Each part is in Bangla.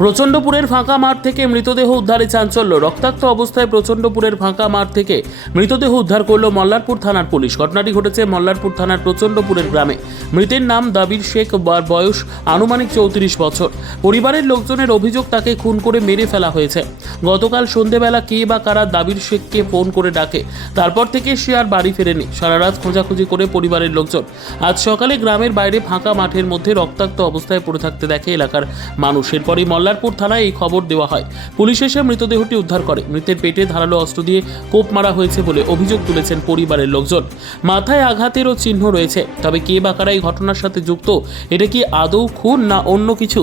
প্রচণ্ডপুরের ফাঁকা মাঠ থেকে মৃতদেহ উদ্ধারে চাঞ্চল্য। রক্তাক্ত অবস্থায় প্রচণ্ডপুরের ফাঁকা মাঠ থেকে মৃতদেহ উদ্ধার করল মল্লারপুর থানার পুলিশ। ঘটনাটি ঘটেছে মল্লারপুর থানার প্রচণ্ডপুরের গ্রামে। মৃতের নাম দাবির শেখ বার বয়স আনুমানিক চৌত্রিশ বছর। পরিবারের লোকজনের অভিযোগ তাকে খুন করে মেরে ফেলা হয়েছে। গতকাল সন্ধেবেলা কে বা কারা দাবির শেখকে ফোন করে ডাকে। তারপর থেকে সে আর বাড়ি ফেরেনি। সারা রাত খোঁজাখুঁজি করে পরিবারের লোকজন। আজ সকালে গ্রামের বাইরে ফাঁকা মাঠের মধ্যে রক্তাক্ত অবস্থায় পড়ে থাকতে দেখে এলাকার মানুষ। এরপরই মল্লারপুর থানায় এই খবর দেওয়া হয়। পুলিশ এসে মৃতদেহটি উদ্ধার করে। মৃতের পেটে ধারালো অস্ত্র দিয়ে কোপ মারা হয়েছে বলে অভিযোগ তুলেছেন পরিবারের লোকজন। মাথায় আঘাতেরও চিহ্ন রয়েছে। তবে কে বা কারা এই ঘটনার সাথে যুক্ত এটা কি আদৌ খুন না অন্য কিছু?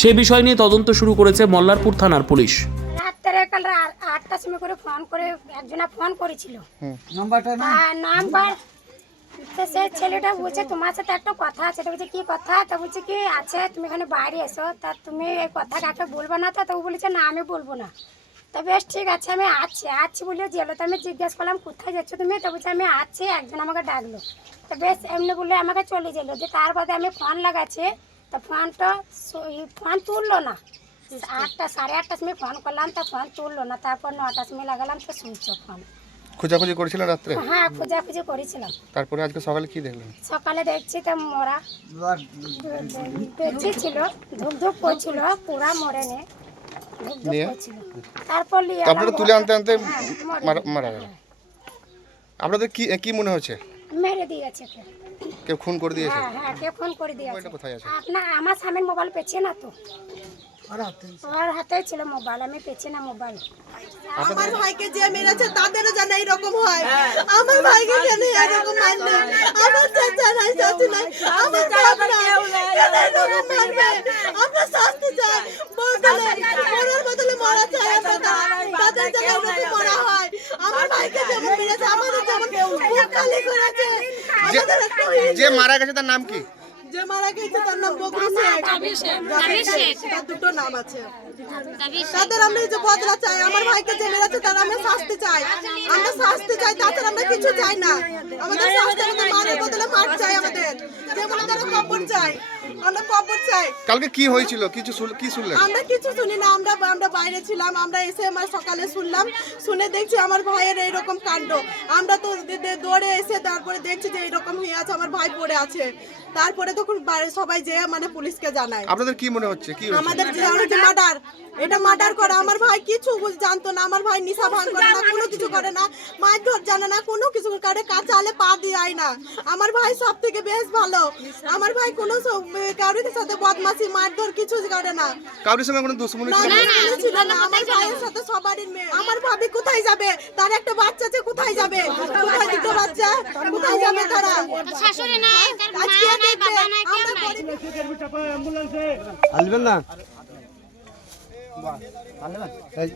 সে বিষয় নিয়ে তদন্ত শুরু করেছে মল্লারপুর থানার পুলিশ। রাত্রে কাল আটটার সময় করে ফোন করে একজনা ফোন করেছিল। নাম্বারটা নাম্বার তো সেই ছেলেটা বলছে তোমার সাথে একটা কথা আছে। তো বলছে কি কথা? তা বলছে কি আছে তুমি এখানে বাইরে এসো। তা তুমি এই কথা কাকে বলব না তো? তো ও বলেছে না আমি বলব না। তা বেশ ঠিক আছে আমি আছি। আছি বলে জেলো তো আমি জিজ্ঞেস করলাম কোথায় যাচ্ছ তুমি? তো বলছে আমি আছি একজন আমাকে ডাকলো। তো বেশ এমনি বলে আমাকে চলে গেলো। যে তার বাদে আমি ফোন লাগাচ্ছি। তা ফোনটা ফোন তুললো না। আটটা সাড়ে আটটার সময় ফোন করলাম তা ফোন তুললো না। তারপর নটার সময় লাগালাম তো শুনছো ফোন। খোঁজাখুঁজি করেছিলেন রাত্রে? হ্যাঁ খোঁজাখুঁজি করেছিলাম। তারপরে আজকে সকালে কি দেখলেন? সকালে দেখছি তো মরা। বেঁচে ছিল ধুক ধুক করছিল পুরা ধুক নিয়ে? তারপর নিয়ে আপনারা তুলে আনতে আনতে হ্যাঁ, মরে মারা- মারা গেল। আপনাদের কি কি মনে হচ্ছে মেরে দিয়েছে কে কেউ খুন করে দিয়েছে? হ্যাঁ হ্যাঁ কে ফোন করে দিয়েছে। কোথায় আছে? আপনার আমার স্বামীর মোবাইল পেছে না তো? আর হাতে ছিল মোবাইল আমি পেছি না মোবাইল। আমার ভাইকে যে মেরেছে তাদেরও যেন এইরকম হয়। আমার ভাইকে যেন এরকম মারবে আমার চাচা নাই চাচু নাই। আমার বাপ নাই। কেন এরকম মারবে? আমরা শাস্তি চাই। বদলে মরার বদলে মরা চাই আমরা তাদের যেন এরকম মরা হয়। আমার ভাইকে যেমন মেরেছে আমাদের যেমন বুক খালি করেছে। যে মারা গেছে তার নাম কি? যে মারা গেছে তার নাম বকরু শেখ। তার দুটো নাম আছে। তাদের আমরা যে বদলা চাই আমার ভাইকে যে মেরেছে তার আমরা শাস্তি চাই। আমরা শাস্তি চাই তাদের আমরা কিছু চাই না। আমাদের শাস্তি আমাদের মারের বদলে মার চাই আমাদের। যেমন কবর চাই আমরা কবর চাই। কালকে কি হয়েছিল? কিছু কি শুনলেন? আমরা কিছু শুনি না আমরা আমরা বাইরে ছিলাম আমরা এসে আমার সকালে শুনলাম। শুনে দেখছি আমার ভাইয়ের এইরকম কাণ্ড। আমরা তো দৌড়ে এসে তারপরে দেখছি যে এইরকম হয়ে আছে আমার ভাই পড়ে আছে। তারপরে তখন সবাই যে মানে পুলিশকে জানায়। আপনাদের কি মনে হচ্ছে? কি আমাদের যে মার্ডার এটা মার্ডার করে আমার ভাই কিছু জানতো না আমার ভাই নিশা ভাঙ করে না কোনো কিছু করে না মারধর জানে না কোনো কিছু করে কাঁচা আলে পা দিয়ে না। আমার ভাই সব থেকে বেশ ভালো। আমার ভাই কোনো কারোর সাথে বদমাসি মারধর কিছু করে না কারোর সঙ্গে কোনো দুশ্মনী না, ছিল না, না, ছিল না। আমার ভাইয়ের সাথে সবারই মেয়ে। আমার ভাবি কোথায় যাবে তার একটা বাচ্চা আছে কোথায় যাবে কোথায় দুটো বাচ্চা কোথায় যাবে তারা শাশুড়ি নাই তার মা নাই বাবা নাই কেউ নাই আসবেন না এই